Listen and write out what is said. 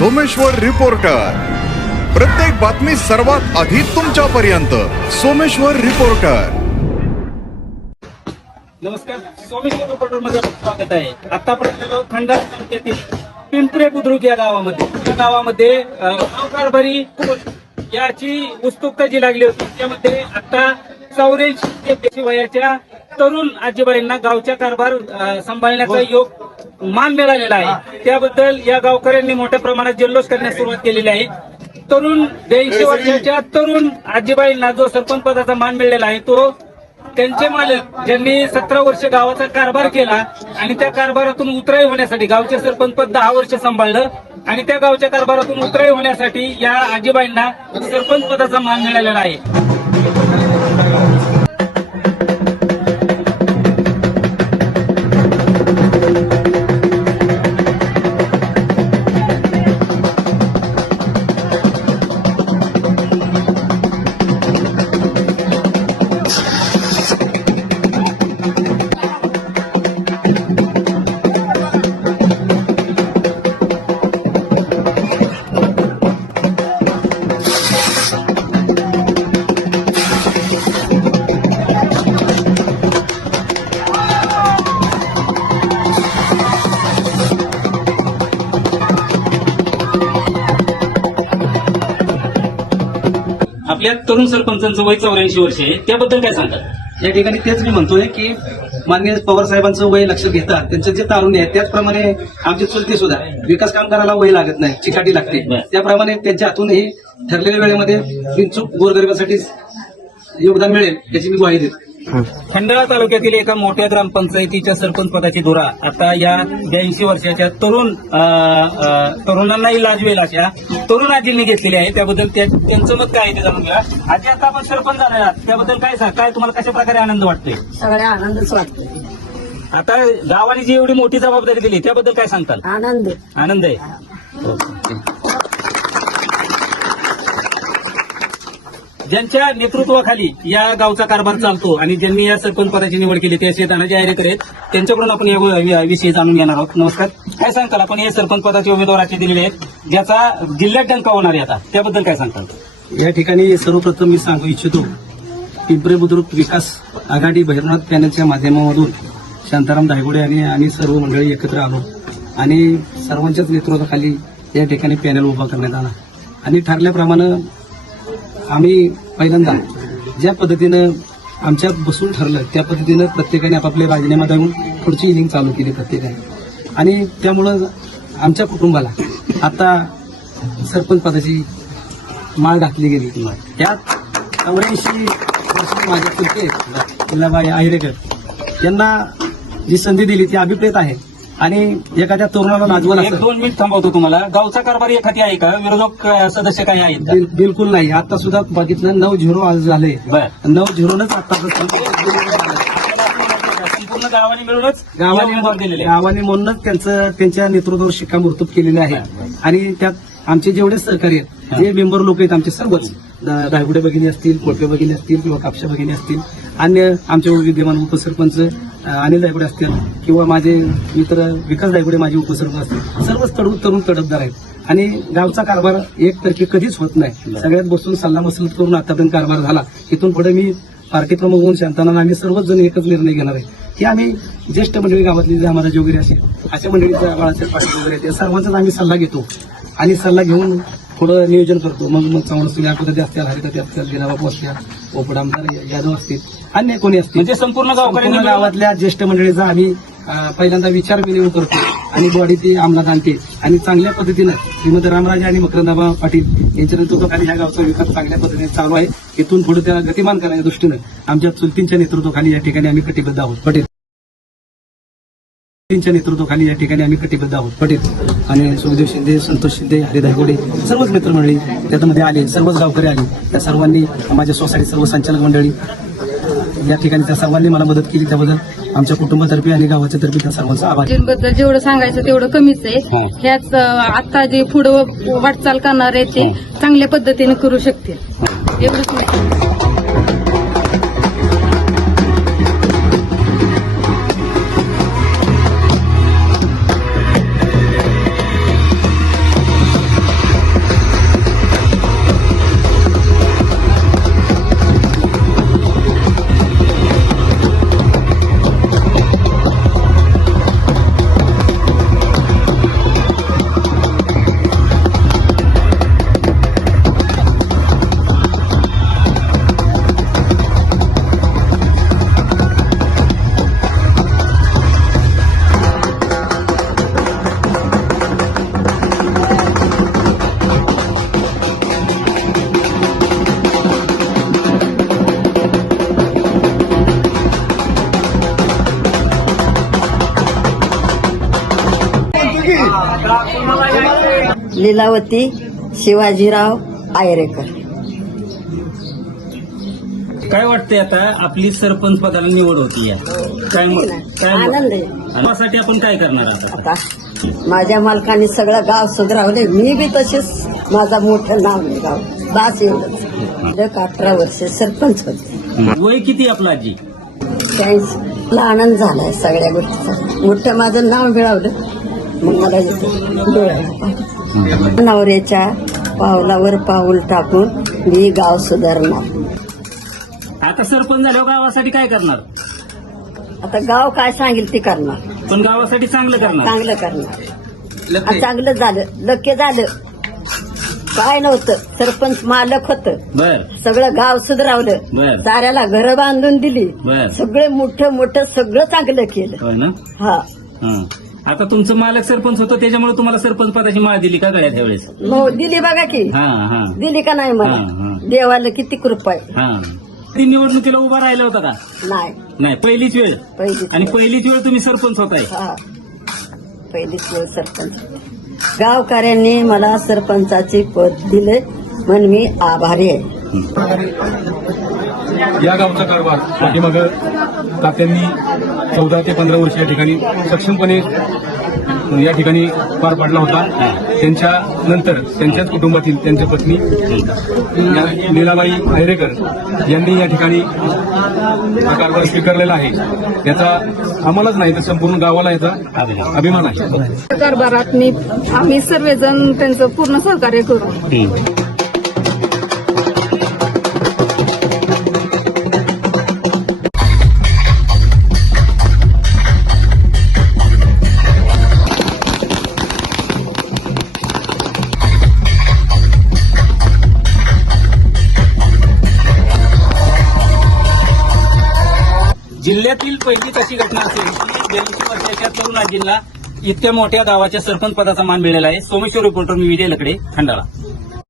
Someshwar reporter. प्रत्येक बातमी सर्वात आधी तुमच्यापर्यंत. सोमेश्वर रिपोर्टर. नमस्कार सोमेश्वर रिपोर्टरमध्ये स्वागत आहे. आतापर्यंत खंडार तालुक्यातील पिंपरे बुद्रुक या गावामध्ये या गावामध्ये कारभारी याची उत्सुकता जी लागली होती त्यामध्ये आता चौऱ्याऐंशी ते वयाच्या तरुण आजीबाईंना गावच्या कारभार सांभाळण्याचा योग मान मिळालेला आहे. त्याबद्दल या गावकऱ्यांनी मोठ्या प्रमाणात जल्लोष करण्यास सुरुवात केलेली आहे. तरुण ब्याऐंशी वर्षाच्या तरुण आजीबाईंना जो सरपंच पदाचा मान मिळालेला आहे तो त्यांचे मालक ज्यांनी सतरा वर्ष गावाचा कारभार केला आणि त्या कारभारातून उतराई होण्यासाठी गावचे सरपंच पद दहा वर्ष सांभाळलं आणि त्या गावच्या कारभारातून उतराई होण्यासाठी या आजीबाईंना सरपंच पदाचा मान मिळालेला आहे. आपल्या तरुण सरपंचांचं वय चौऱ्याऐंशी वर्ष आहे त्याबद्दल काय सांगतात? या ठिकाणी तेच मी म्हणतोय की मान्य पवार साहेबांचं वय लक्षात घेता त्यांचं जे तारुण्य आहे त्याचप्रमाणे आमचे चुलते सुद्धा विकास कामगाराला वय लागत नाही चिकाटी लागते. त्याप्रमाणे त्यांच्या हातूनही ठरलेल्या वेळेमध्ये बिनचूक गोरगरिबासाठी योगदान मिळेल याची मी ग्वाही देतो. खंडाळा तालुक्यातील एका मोठ्या ग्रामपंचायतीच्या सरपंच पदाची धुरा. आता या ब्याऐंशी वर्षाच्या तरुण तरुणांनाही लाजवेल अशा तरुण आजींनी घेतलेली आहे. त्याबद्दल त्या- त्यांचं मत काय ते जाणून घ्या. आजी आता आपण सरपंच झाले आहात त्याबद्दल काय सांग काय तुम्हाला कशा प्रकारे आनंद वाटतोय? सगळ्या आनंदच वाटतोय. आता गावाने जी एवढी मोठी जबाबदारी दिली त्याबद्दल काय सांगताल? आनंद. आनंद आहे. ज्यांच्या नेतृत्वाखाली या गावचा कारभार चालतो आणि ज्यांनी या सरपंच पदाची निवड केली ते असे तानाजी आयरेकर आहेत. त्यांच्याकडून आपण या विषयी जाणून घेणार आहोत. नमस्कार. काय सांगताल आपण? हे सरपंच पदाचे उमेदवार असे दिलेले आहेत ज्याचा जिल्ह्यात डंका होणार आहे आता. त्याबद्दल काय सांगताल? या ठिकाणी सर्वप्रथम मी सांगू इच्छितो पिंपरे बुद्रुक विकास आघाडी भैरवनाथ पॅनलच्या माध्यमामधून शांताराम धायगुडे आणि आम्ही सर्व मंडळी एकत्र आलो आणि सर्वांच्याच नेतृत्वाखाली या ठिकाणी पॅनल उभा करण्यात आला. आणि ठरल्याप्रमाणे आम्ही पहिल्यांदा ज्या पद्धतीनं आमच्यात बसून ठरलं त्या पद्धतीनं प्रत्येकाने आपापले राजीनामा देऊन पुढची इनिंग चालू केली प्रत्येकाने. आणि त्यामुळं आमच्या कुटुंबाला आता सरपंच पदाची माळ घातली गेली. त्यात चौऱ्याऐंशी वर्ष माझे चुलते किल्लाबाई आहिरेकर. यांना जी संधी दिली ती अभिप्रेत आहे. आणि एखाद्या तरुणाला नाजवल एक दोन मिनिट थांबवतो तुम्हाला. गावचा कारभार एखादी आहे का? विरोधक अं, सदस्य काही आहेत का? बिल- बिलकुल नाही. आता सुद्धा बघितलं नऊ झिरो आज झाले. बर. नऊ झिरोनच आता संपूर्ण गावाने मिळूनच गावाने दिलेले आहेत. गावाने म्हणूनच त्यांचं त्यांच्या नेतृत्वावर शिक्कामोर्तब केलेले आहे. आणि त्यात आमचे जेवढे सहकारी आहेत जे मेंबर लोक आहेत आमचे सर्वच दा- दायगुडे भगिनी असतील कोळपे भगिनी असतील किंवा कापशा भगिनी असतील अन्य आमचे विद्यमान उपसरपंच अनिल दायगुडे असतील किंवा माझे मित्र विकास दायगुडे माझे उपसर्ग असतील. सर्वच तरुण तरुण तडफदार आहेत. आणि गावचा कारभार एकतर्फी कधीच होत नाही. सगळ्यात बसून सल्ला मसलत करून आतापर्यंत कारभार झाला. इथून पुढे मी पार्टी प्रमुख होऊन शांताना आम्ही सर्वच जण एकच निर्णय घेणार आहे. की आम्ही ज्येष्ठ मंडळी गावातली जे आम्हाला जोगिरी असेल अशा मंडळीचा बाळासाहेब पाटील वगैरे ते सर्वांचाच आम्ही सल्ला घेतो. आणि सल्ला घेऊन थोडं नियोजन करतो. मग मग चव्हाण असतील यापद्धती असतील हरिकती असतील गिराबापू असल्या पोपट आमदार यादव असतील. अन्य कोणी असतील? म्हणजे संपूर्ण गावकऱ्यांनी संपूर्ण मिळून- गावातल्या ज्येष्ठ मंडळीचा आम्ही अं, पहिल्यांदा विचार विनिमय करतो. आणि बॉडी ती अंमलात आणते. आणि चांगल्या पद्धतीनं श्रीमती रामराजे आणि मकरंदाबा पाटील यांच्या नेतृत्वाखाली ह्या गावचा विकास चांगल्या पद्धतीने चालू आहे. इथून पुढे त्याला गतिमान करण्याच्या दृष्टीनं आमच्या चुलतींच्या नेतृत्वाखाली या ठिकाणी आम्ही कटिबद्ध आहोत. पटेल. चुलतींच्या नेतृत्वाखाली या ठिकाणी आम्ही कटिबद्ध आहोत. पटेल आणि सुखदेव शिंदे संतोष शिंदे हरी धायगोडे सर्वच मित्रमंडळी त्यामध्ये आले सर्वच गावकरी आले. त्या सर्वांनी माझ्या सोसायटी सर्व संचालक मंडळी या ठिकाणी त्या सर्वांनी मला मदत केली. त्याबद्दल आमच्या कुटुंबातर्फे आणि गावाच्या तर्फे त्या सर्वांचा आभार. बद्दल जेवढं सांगायचं तेवढं कमीच आहे. हो. ह्याच आता जे पुढं वाटचाल करणार आहे ते चांगल्या पद्धतीने करू शकतील. एवढंच लीलावती शिवाजीराव आयरेकर. काय वाटतंय आता आपली सरपंच पदाला निवड होती या? काय आनंद आहे. आणि त्यासाठी आपण काय करणार आता? आता माझ्या मालकाने सगळं गाव सुधारवले मी बी तसेच माझा मोठं नाव गाव. दास एवढंच. एक अठरा वर्ष सरपंच होते. वय किती आपलं आजी? त्यावेळेस आनंद झालाय सगळ्या गोष्टीचा. मोठं माझं नाव मिळवलं मला डोळ्याला. नवऱ्याच्या पावलावर पाऊल टाकून मी गाव सुधारणार. आता सरपंच झाल्यावर गावासाठी काय करणार? आता गाव काय सांगेल ते करणार. पण गावासाठी चांगलं करणार. चांगलं करणार. चांगलं झालं. लक्य झालं. काय नव्हतं. सरपंच मालक होतं. बर. सगळं गाव सुधारवलं. बर. साऱ्याला घरं बांधून दिली. बर. सगळे मोठं मोठं सगळं चांगलं केलं. होय ना? हा. हं. आता तुमचं मालक सरपंच होतं त्याच्यामुळे तुम्हाला सरपंच पदाची माळ दिली का गळ्यात यावेळेस हो दिली बघा की. हा हा. दिली का नाही हा, मला हा. देवाला किती कृपा आहे. हा. ती निवडणुकीला उभा राहिला होता का? नाही. नाही पहिलीच वेळ. पहिली आणि पहिलीच वेळ तुम्ही सरपंच होताय. हा. पहिलीच वेळ सरपंच गावकऱ्यांनी मला सरपंचाचे पद दिले म्हणून मी आभारी आहे. या गावचा कारभार पाठीमाग तात्यांनी चौदा ते पंधरा वर्ष या ठिकाणी सक्षमपणे या ठिकाणी पार पाडला होता. त्यांच्या नंतर त्यांच्याच कुटुंबातील त्यांच्या पत्नी या लीलाबाई हैरेकर यांनी या ठिकाणी हा कारभार स्वीकारलेला आहे. याचा आम्हालाच नाही तर संपूर्ण गावाला याचा अभिमान आहे. कारभारात मी आम्ही सर्वजण त्यांचं पूर्ण सहकार्य करू. जिल्ह्यातील पहिलीच अशी घटना असेल. की ब्याऐंशी वर्षाच्या तरुण आजींना इतक्या मोठ्या गावाच्या सरपंच पदाचा मान मिळाला आहे. सोमेश्वर रिपोर्टर मी विजय लकडे खंडाळा.